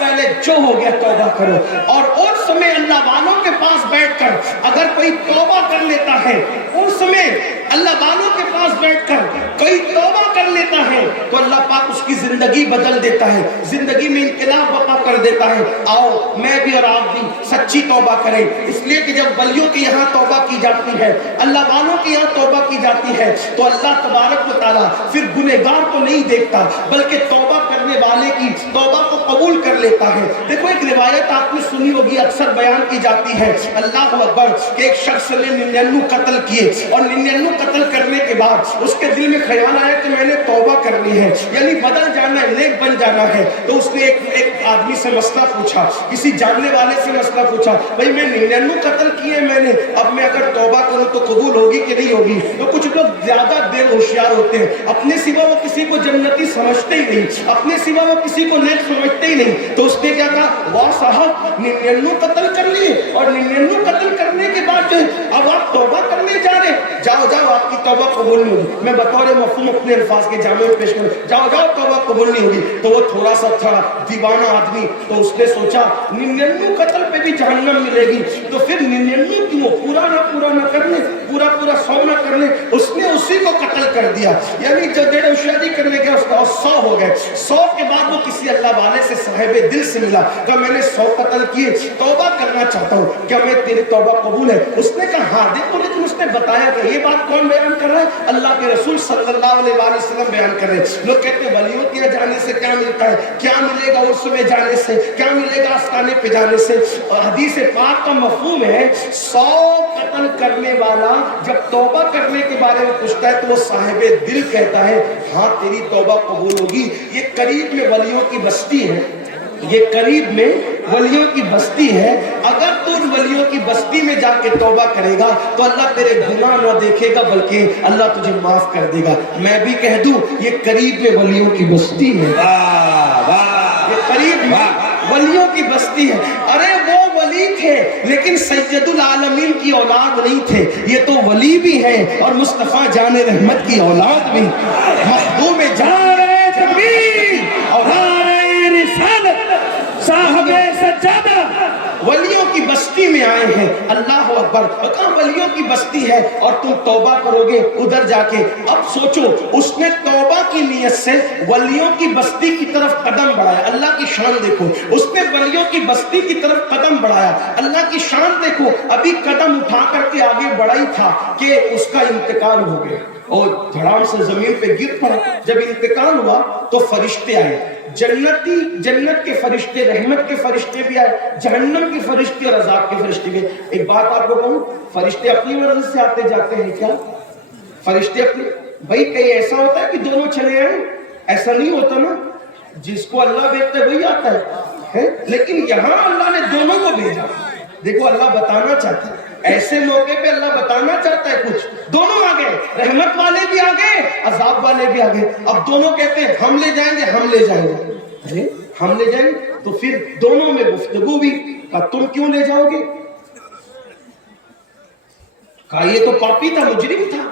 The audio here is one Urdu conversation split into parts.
پہلے جو ہو گیا توبہ کرو. اور اس سمے اللہ والوں کے پاس بیٹھ کر اگر کوئی توبہ کر لیتا ہے, اس سمے اللہ والوں کے پاس بیٹھ کر کوئی توبہ کر لیتا ہے تو اللہ پاک اس کی زندگی بدل دیتا ہے, زندگی میں انقلاب برپا کر دیتا ہے. آؤ میں بھی اور آپ بھی سچی توبہ کریں, اس لیے کہ جب ولیوں کے یہاں توبہ کی جاتی ہے, اللہ والوں کے یہاں توبہ کی جاتی ہے, تو اللہ تبارک و تعالیٰ پھر گنہگار کو نہیں دیکھتا بلکہ توبہ کرنے والے کی توبہ کو قبول کر لیتا ہے. دیکھو ایک روایت آپ نے سنی ہوگی, اکثر بیان کی جاتی ہے, اللہ اکبر, کہ ایک شخص نے 99 قتل کیے اور 99 قتل کرنے کے بعد اس کے دل میں خیال آیا کہ میں نے توبہ کرنی ہے, یعنی بدل جانا ہے, نیک بن جانا ہے. تو اس نے ایک آدمی سے مسئلہ پوچھا, کسی جاننے والے سے مسئلہ پوچھا, بھئی میں 99 قتل کیے میں نے, اب میں اگر توبہ کروں تو قبول ہوگی کہ نہیں ہوگی؟ تو کچھ لوگ زیادہ دیر ہوشیار ہوتے ہیں, اپنے سوا وہ کسی کو جنتی سمجھتے ہی نہیں, اپنے سوا وہ کسی کو نیک سمجھتے ہی نہیں. تو اس نے کیا کہا, واہ صاحب 99 قتل کر لیے اور 99 قتل کرنے کے بعد اب آپ توبہ کرنے جا رہے, جاؤ جاؤ آپ کی توبہ قبول نہیں ہوگی. میں بطور مفہوم اپنے الفاظ کے جامع میں پیش کروں, جاؤ جاؤ توبہ قبول نہیں ہوگی. تو وہ تھوڑا سا تھا دیوانہ آدمی, تو اس نے سوچا 99 قتل پہ بھی جہنم ملے گی, تو پھر 99 کیوں, پورا نہ کرنے, پورا 100 نہ کرنے, اس نے اسی کو قتل کر دیا. یعنی جو ڈیڑھ شادی کرنے گیا اس کا 100 ہو گئے. 100 کے بعد وہ کسی اللہ والے سے صاحب دل سے ملا, کہا میں نے 100 قتل کیے, توبہ کرنا چاہتا ہوں, کیا میں تیری توبہ قبول ہے؟ اس نے کہا ہاں. دیکھو لیکن اس نے بتایا کہ یہ بات کون بیان کر رہا ہے؟ اللہ کے رسول صلی اللہ علیہ وسلم بیان کر رہے ہیں. لوگ کہتے ہیں ولیوں کے جانے سے کیا ملتا ہے, کیا ملے گا عرس میں جانے سے, کیا ملے گا آستانے پہ جانے سے؟ اور حدیث پاک کا مفہوم ہے 100 قتل کرنے والا جب توبہ کرنے کے بارے میں پوچھتا ہے تو وہ صاحب دل کہتا ہے ہاں تیری توبہ قبول ہوگی. یہ قریب میں ولیوں کی بستی ہے, یہ قریب میں ولیوں کی بستی ہے. اگر تو ان ولیوں کی بستی میں جا کے توبہ کرے گا تو اللہ تیرے گناہ نہ دیکھے گا بلکہ اللہ تجھے معاف کر دے گا. میں بھی کہہ دوں یہ قریب میں ولیوں کی بستی ہے, یہ قریب میں ولیوں کی بستی ہے. ارے وہ ولی تھے لیکن سید العالمین کی اولاد نہیں تھے, یہ تو ولی بھی ہے اور مصطفیٰ جان رحمت کی اولاد بھی. مخدوم جان صاحب سجادہ ولیوں کی بستی میں آئے ہیں. اللہ اکبر, کہاں ولیوں کی بستی ہے اور تم توبہ کرو گے ادھر جا کے. اب سوچو, اس نے توبہ کی نیت سے ولیوں کی بستی کی طرف قدم بڑھایا. اللہ کی شان دیکھو, اس نے ولیوں کی بستی کی طرف قدم بڑھایا. اللہ کی شان دیکھو, ابھی قدم اٹھا کر کے آگے بڑھا ہی تھا کہ اس کا انتقال ہو گیا اور دھڑام سے زمین پہ گر پڑا. جب انتقال ہوا تو فرشتے آئے, جنت کے فرشتے, رحمت کے فرشتے بھی آئے, جہنم کے فرشتے اور عذاب کے فرشتے بھی. ایک بات آپ کو کہوں, فرشتے اپنی مرضی سے آتے جاتے ہیں کیا؟ فرشتے اپنی, بھائی کہیں ایسا ہوتا ہے کہ دونوں چلے آئے؟ ایسا نہیں ہوتا نا, جس کو اللہ بھیجتا ہے وہی آتا ہے. لیکن یہاں اللہ نے دونوں کو بھیجا. دیکھو اللہ بتانا چاہتا ہے, ایسے موقع پہ اللہ بتانا چاہتا ہے کچھ, دونوں آ گئے, رحمت والے بھی آ گئے, عذاب والے بھی آ گئے. اب دونوں کہتے ہیں ہم لے جائیں گے, ہم لے جائیں گے, ہم لے جائیں گے. تو پھر دونوں میں گفتگو بھی, کہا تم کیوں لے جاؤ گے؟ کہا یہ تو پاپی تھا, مجرم تھا.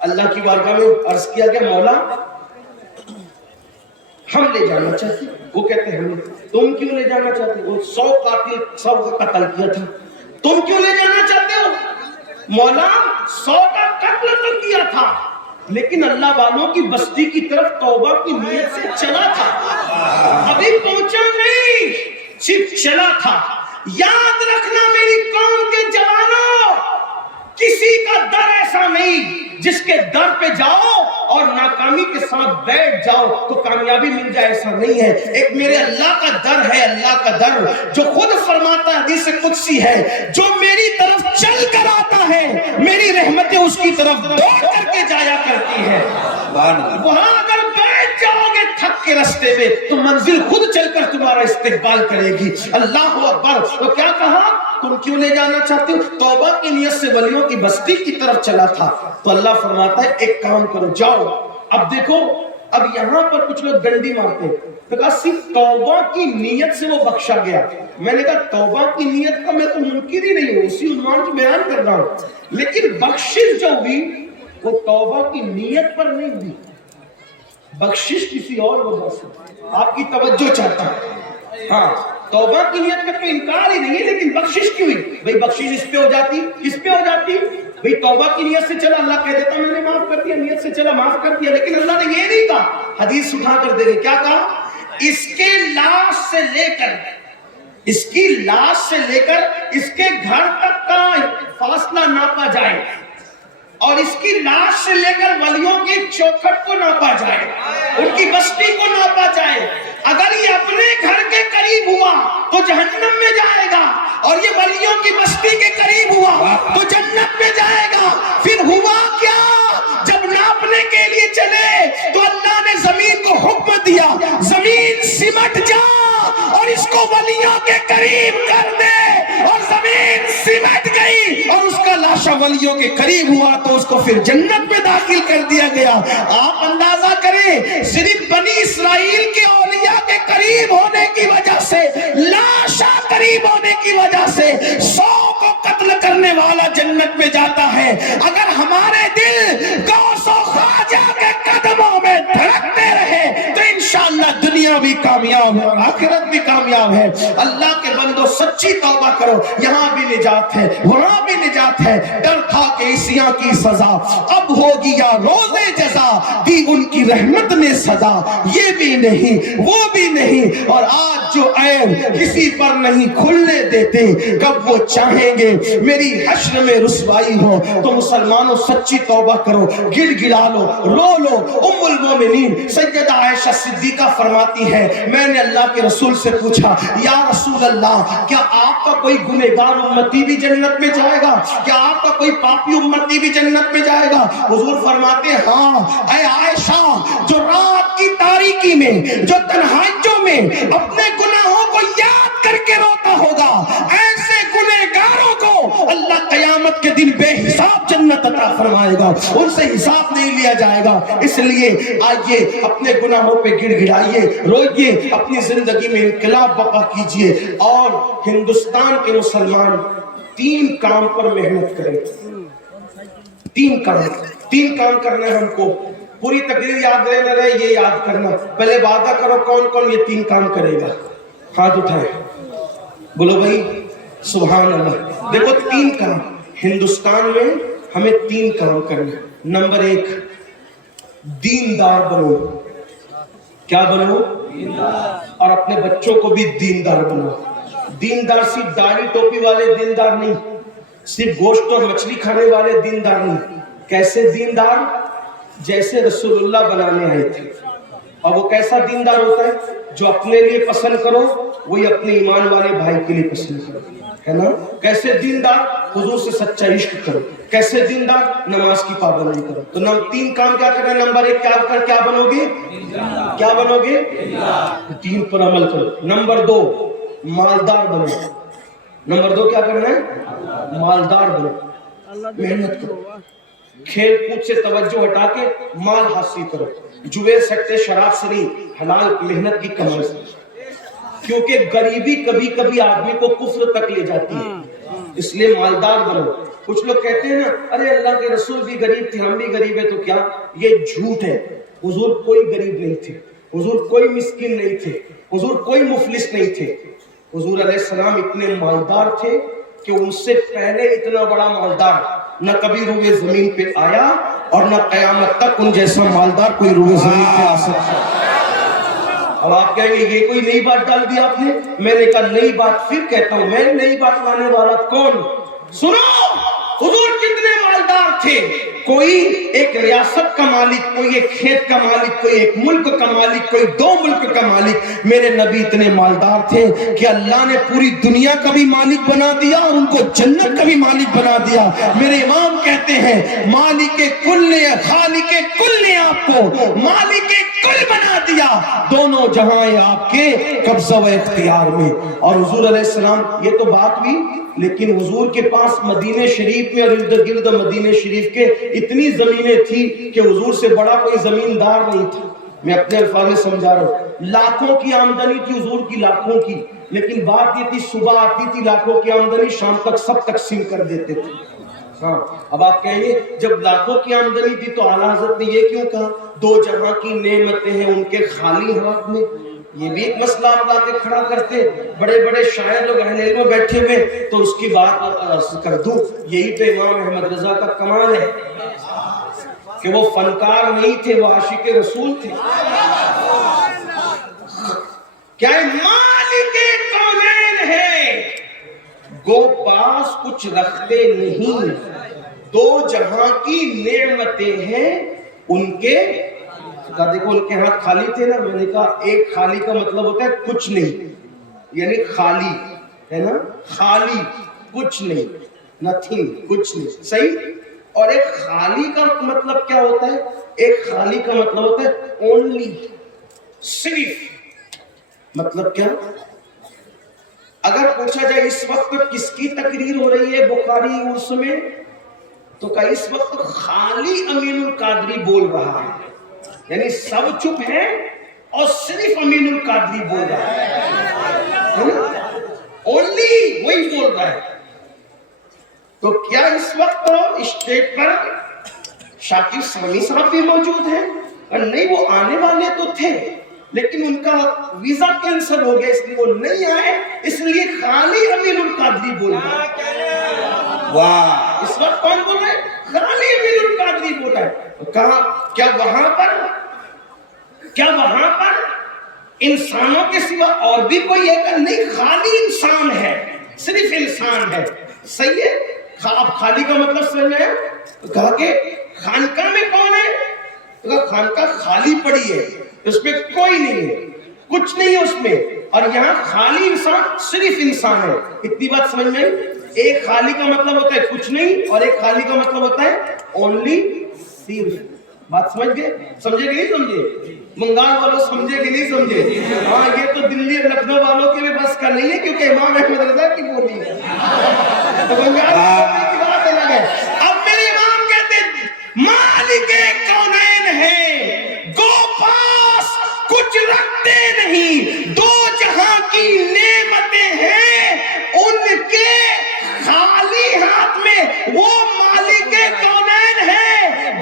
اللہ کی بارگاہ میں عرض کیا کہ مولا ہم لے جانا چاہتے. وہ کہتے ہیں تم کیوں لے جانا چاہتے ہو؟ 100 قاتل 100 کا قتل کیا تھا, تم کیوں لے جانا چاہتے ہو؟ مولا 100 کا قتل تو کیا تھا لیکن اللہ والوں کی بستی کی طرف توبہ کی نیت سے چلا تھا, ابھی پہنچا نہیں, صرف چلا تھا. یاد رکھنا میری قوم کے جوانوں, کسی کا در ایسا نہیں جس کے در پہ جاؤ اور ناکامی کے ساتھ بیٹھ جاؤ تو کامیابی مل جائے, ایسا نہیں ہے. ایک میرے اللہ کا در ہے, اللہ کا در جو خود فرماتا ہے, حدیث قدسی ہے, جو میری طرف چل کر آتا ہے میری رحمتیں اس کی طرف دوڑ کر کے جایا کرتی ہے. وہاں اگر بیٹھ جاؤ گے تھک کے رستے میں تو منزل خود چل کر تمہارا استقبال کرے گی. اللہ اکبر. تو کیا کہا, تم کیوں لے جانا چاہتے ہو؟ توبہ کی نیت سے ولیوں کی بستی کی طرف چلا تھا. تو اللہ فرماتا ہے ایک کام کرو, جاؤ. اب دیکھو, اب یہاں پر کچھ لوگ ڈنڈی مارتے ہیں, تو کہا صرف توبہ کی نیت سے وہ بخشا گیا. میں نے کہا توبہ کی نیت کا میں تو منکر ہی نہیں ہوں, اسی عنوان کی بیان کر رہا ہوں, لیکن بخشش جو ہوئی وہ توبہ کی نیت پر نہیں ہوئی. بخشش کسی اور وجہ سے، آپ کی توجہ چاہتا ہے. ہاں توبہ کی نیت کا تو انکار ہی نہیں ہے، لیکن بخشش کیوں ہوئی؟ بھئی بخشش اس پہ ہو جاتی، کس پہ ہو جاتی؟ بھئی توبہ کی نیت سے چلا اللہ کہہ دیتا میں نے معاف کر دیا، نیت سے چلا معاف کر دیا. لیکن اللہ نے یہ نہیں کہا، حدیث اٹھا کر دے گے، کیا کہا؟ اس کے لاش سے لے کر، اس کی لاش سے لے کر اس کے گھر تک کا فاصلہ ناپا جائے، اور اس کی لاش سے لے کر ولیوں کی چوکھٹ کو ناپا جائے، ان کی بستی کو ناپا جائے. اگر یہ اپنے گھر کے قریب ہوا تو جہنم میں جائے گا، اور یہ ولیوں کی بستی کے قریب ہوا تو جنت میں جائے گا. پھر ہوا کیا؟ جب ناپنے کے لیے چلے تو اللہ نے زمین کو حکم دیا، زمین سمٹ جا اور اس کو ولیوں کے قریب کر دے. اور زمین سمٹ گئی اور اس کا لاشا ولیوں کے قریب ہوا تو اس کو پھر جنت میں داخل کر دیا گیا. آپ اندازہ کریں، صرف بنی اسرائیل کے اولیاء کے قریب ہونے کی وجہ سے، لاشا قریب ہونے کی وجہ سے 100 کو قتل کرنے والا جنت میں جاتا ہے. اگر ہمارے دل غوث و خواجہ کے قدموں میں دھڑکتے رہے تو انشاءاللہ دنیا بھی کامیاب ہے، آخرت بھی کامیاب ہے. اللہ کے بندو سچی توبہ کرو، یہاں بھی نجات ہے، وہاں بھی نجات ہے. ڈر تھا کہ عیسیاں کی سزا اب ہوگی یا روز جزا، دی ان کی رحمت نے سزا، یہ بھی نہیں وہ بھی نہیں. اور آج جو عیب کسی پر نہیں کھلنے دیتے، کب وہ چاہیں گے میری حشر میں رسوائی ہو. تو مسلمانوں سچی توبہ کرو، گڑ گڑا لو، رو لو. ام المومنین سیدہ عائشہ صدیقہ فرماتی ہے، میں نے اللہ کے رسول سے پوچھا، یا رسول اللہ کیا آپ کا کوئی گنہگار امتی بھی جنت میں جائے گا؟ کیا آپ کا کوئی پاپی امتی بھی جنت میں جائے گا؟ حضور فرماتے ہیں ہاں. اے عائشہ، جو رات کی تاریکی میں، جو تنہائیوں میں اپنے گناہوں کو یاد کر کے روتا ہوگا، ایسے گنہگاروں کو اللہ قیامت کے دن بے حساب جنت عطا فرمائے گا، ان سے حساب نہیں لیا جائے گا. اس لیے آئیے اپنے گناہوں پہ گڑ گڑائیے، روئیے، اپنی زندگی میں انقلاب برپا کیجئے. اور ہندوستان کے مسلمان 3 کام پر محنت کریں. 3 کام کرنا ہے ہم کو. پوری تقریر یاد رہے نہ رہے یہ یاد کرنا. پہلے وعدہ کرو کون کون یہ 3 کام کرے گا. ہاتھ اٹھائیں، بولو بھائی سبحان اللہ. دیکھو 3 کام ہندوستان میں ہمیں 3 کام کرنا. نمبر 1، دیندار بنو. کیا بنو؟ اور اپنے بچوں کو بھی دیندار بنو. دیندار صرف داڑھی ٹوپی والے دیندار نہیں، صرف گوشت اور مچھلی کھانے والے دیندار نہیں. کیسے دیندار؟ جیسے رسول اللہ بنانے آئے تھے. اور وہ کیسا دیندار ہوتا ہے؟ جو اپنے لیے پسند کرو وہی اپنے ایمان والے بھائی کے لیے پسند کرو، ہے نا. کیسے دیندار؟ حضور سے سچا عشق کرو. کیسے دیندار؟ نماز کی پابندی کرو. تو 3 کام کیا کرنا ہے؟ نمبر 1 کیا کر کیا بنو گے؟ کیا بنو گے؟ 3 پر عمل کرو. نمبر 2، مالدار بنو. نمبر 2 کیا کرنا ہے؟ مالدار بنو. محنت کرو، کھیل کود سے توجہ ہٹا کے مال حاصل کرو. جوئے سکتے شراب سے نہیں، حلال محنت کی کمائی سے. کیونکہ غریبی کبھی کبھی آدمی کو کفر تک لے جاتی ہے، اس لیے مالدار بنو. کچھ لوگ کہتے ہیں نا ارے اللہ کے رسول بھی غریب تھے ہم بھی غریب ہیں، تو کیا؟ یہ جھوٹ ہے. حضور کوئی غریب نہیں تھے، حضور کوئی مسکین نہیں تھے، حضور کوئی مفلس نہیں تھے. حضور علیہ السلام اتنے مالدار تھے کہ ان سے پہلے اتنا بڑا مالدار نہ کبھی روئے زمین پہ آیا، اور نہ قیامت تک ان جیسا مالدار کوئی روئے زمین پہ آ سکتا. اب آپ کہیں گے یہ کوئی نئی بات ڈال دی آپ نے. میں نے کہا نئی بات پھر کہتا ہوں، میں نئی بات لانے والا کون؟ سنو، حضور کتنے مالدار تھے. کوئی ایک ریاست کا مالک، کوئی ایک کھیت کا مالک، کوئی ایک ملک کا مالک، کوئی 2 ملک کا مالک. میرے نبی اتنے مالدار تھے کہ اللہ نے پوری دنیا کا بھی مالک بنا دیا اور ان کو جنت کا بھی مالک بنا دیا. میرے امام کہتے ہیں مالک کل نے خالق کل نے آپ کو مالک کل بنا دیا، دونوں جہاں آپ کے قبضہ و اختیار میں. اور حضور علیہ السلام، یہ تو بات بھی، لیکن حضور کے پاس مدینہ شریف میں اور ارد گرد مدینہ شریف کے اتنی زمینیں تھی کہ حضور سے بڑا کوئی زمیندار نہیں تھا. میں اپنے الفاظ میں سمجھا رہا ہوں. لاکھوں کی آمدنی تھی حضور کی، لاکھوں کی. لیکن بات یہ تھی صبح آتی تھی لاکھوں کی آمدنی، شام تک سب تقسیم کر دیتے تھے. ہاں اب آپ کہیں گے جب لاکھوں کی آمدنی تھی تو اعلیٰ حضرت نے یہ کیوں کہا؟ دو جہاں کی نعمتیں ہیں ان کے خالی ہاتھ میں. یہ بھی ایک مسئلہ آپ لا کے کھڑا کرتے. بڑے بڑے شاعر لوگ اہل علم میں بیٹھے ہوئے تو اس کی بات کر دوں. یہی تو امام احمد رضا کا کمال ہے کہ وہ فنکار نہیں تھے، وہ عاشق رسول تھے. کیا مالک کونین ہے، گو پاس کچھ رکھتے نہیں، دو جہاں کی نعمتیں ہیں ان کے. دیکھو ان کے ہاتھ خالی تھے نا. میں نے کہا ایک خالی کا مطلب ہوتا ہے کچھ نہیں، یعنی خالی ہے نا، خالی کچھ نہیں، نتھنگ، کچھ نہیں، صحیح. اور ایک خالی کا مطلب کیا ہوتا ہے؟ ایک خالی کا مطلب ہوتا ہے اونلی، صرف. مطلب کیا؟ اگر پوچھا جائے اس وقت کس کی تقریر ہو رہی ہے بخاری عرس میں، تو کہ اس وقت خالی امین القادری بول رہا ہے. یعنی سب چپ ہیں اور صرف امین القادری بول رہا ہے، اونلی وہی بول رہا ہے. تو کیا اس وقت اسٹیج پر شاکر سامی صاحب بھی موجود ہیں؟ اور نہیں، وہ آنے والے تو تھے لیکن ان کا ویزا کینسل ہو گیا، اس لیے وہ نہیں آئے، اس لیے خالی امین القادری بول رہا ہے. واہ، اس وقت کون بول رہا ہے؟ خالی امین القادری بول رہا ہے. کہا کیا وہاں پر انسانوں کے سوا اور بھی کوئی ہے کہ نہیں؟ خالی انسان ہے، صرف انسان ہے. صحیح ہے. اب خالی کا مطلب سمجھ میں آیا؟ کہا کہ خانقاہ میں کون ہے؟ کہا خانقاہ خالی پڑی ہے، اس میں کوئی نہیں ہے، کچھ نہیں ہے اس میں. اور یہاں خالی انسان، صرف انسان ہے. اتنی بات سمجھ میں آئی؟ ایک خالی کا مطلب ہوتا ہے کچھ نہیں، اور ایک خالی کا مطلب ہوتا ہے اونلی، صرف. بات سمجھ گئے؟ سمجھے کہ نہیں سمجھے؟ بنگال والوں سمجھے کہ نہیں سمجھے؟ ہاں، یہ تو دلی اور لکھنؤ والوں کی بھی بس کا نہیں ہے، کیونکہ امام احمد رضا کی بولی ہے. تو بنگال والوں کی بات الگ ہے. اب میرے امام کہتے ہیں مالک کونین ہے، گو پاس کچھ رکھتے نہیں، دو جہاں کی نعمتیں ہیں ان کے خالی ہاتھ میں. وہ مالک کونین ہے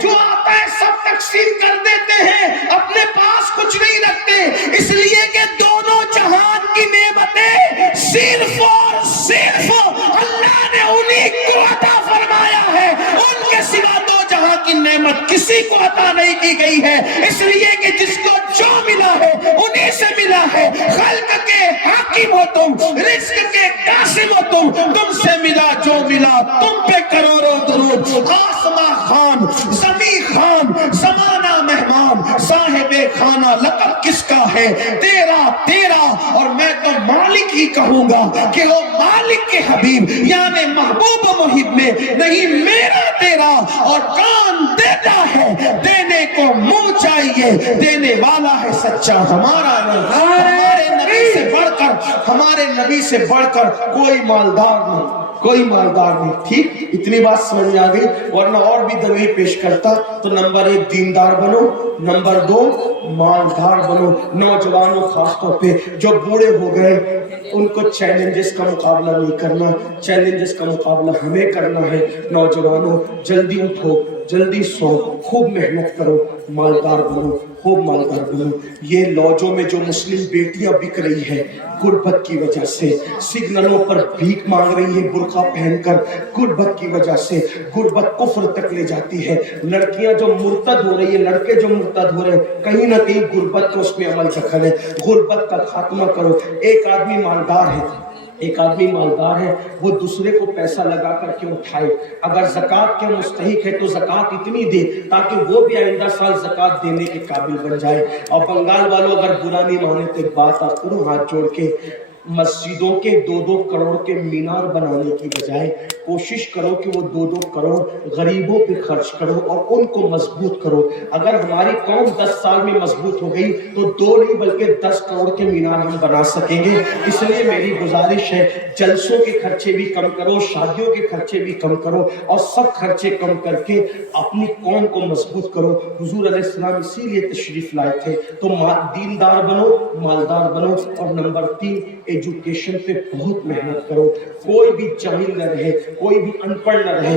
جو آتا ہے سب تقسیم کر دیتے ہیں، اپنے پاس کچھ نہیں رکھتے، اس لیے کہ دونوں جہان کی نعمتیں صرف اور صرف اللہ نے انہی کو عطا فرمایا ہے. ان کے سوا دو جہاں کی نعمت کسی کو عطا نہیں کی گئی ہے. اس لیے کہ جس کو جو ملا ہے انہی سے ملا ہے. خلق کے حاکم ہو تم، رزق کے قاسم ہو تم سے ملا جو ملا تم پہ کروڑوں درود. آسماں خان، زمین خان، زمانہ مہمان، صاحب خانہ لقب کس کا ہے؟ تیرا. اور میں تو مالک ہی کہوں گا کہ وہ مالک کے حبیب یعنی محبوب محب میں نہیں، میرا تیرا. اور کون دیتا ہے، دینے کو منہ چاہیے، دینے والا ہے سچا ہمارا نہیں. ہمارے نبی سے بڑھ کر کوئی مالدار نہیں، کوئی مالدار نہیں. ٹھیک، اتنی بات سمجھ میں آ گئی. ورنہ اور بھی دلیل پیش کرتا تو نمبر 1 دیندار بنو، نمبر 2 مالدار بنو. نوجوانوں خاص طور پہ جو بوڑھے ہو گئے ان کو چیلنجز کا مقابلہ نہیں کرنا، چیلنجز کا مقابلہ ہمیں کرنا ہے. نوجوانوں جلدی اٹھو، جلدی سو، خوب محنت کرو، مالدار بنو، خوب مالدار بنو. یہ لوجوں میں جو مسلم بیٹیاں بک رہی ہے غربت کی وجہ سے، سگنلوں پر بھیک مانگ رہی ہے برقع پہن کر غربت کی وجہ سے، غربت کفر تک لے جاتی ہے. لڑکیاں جو مرتد ہو رہی ہے، لڑکے جو مرتد ہو رہے ہیں، کہیں نہ کہیں غربت کا اس میں عمل دخل ہے. غربت کا خاتمہ کرو. ایک آدمی مالدار ہے، وہ دوسرے کو پیسہ لگا کر کے اٹھائے. اگر زکوٰۃ کے مستحق ہے تو زکوٰۃ اتنی دے تاکہ وہ بھی آئندہ سال زکوٰۃ دینے کے قابل بن جائے. اور بنگال والوں اگر برا نہیں مانے تو ایک بات آپ کرو ہاتھ جوڑ کے، مسجدوں کے 2-2 کروڑ کے مینار بنانے کی بجائے کوشش کرو کہ وہ 2-2 کروڑ غریبوں پہ خرچ کرو اور ان کو مضبوط کرو. اگر ہماری قوم 10 سال میں مضبوط ہو گئی تو 2 نہیں بلکہ 10 کروڑ کے مینار ہم بنا سکیں گے. اس لیے میری گزارش ہے جلسوں کے خرچے بھی کم کرو، شادیوں کے خرچے بھی کم کرو، اور سب خرچے کم کر کے اپنی قوم کو مضبوط کرو. حضور علیہ السلام اسی لیے تشریف لائے تھے. تو دیندار بنو، مالدار بنو. اور نمبر 3 ایجوکیشن پہ بہت محنت کرو. کوئی بھی جاہل نہ رہے، کوئی بھی ان پڑھ نہ رہے.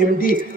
MD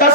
10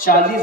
40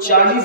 40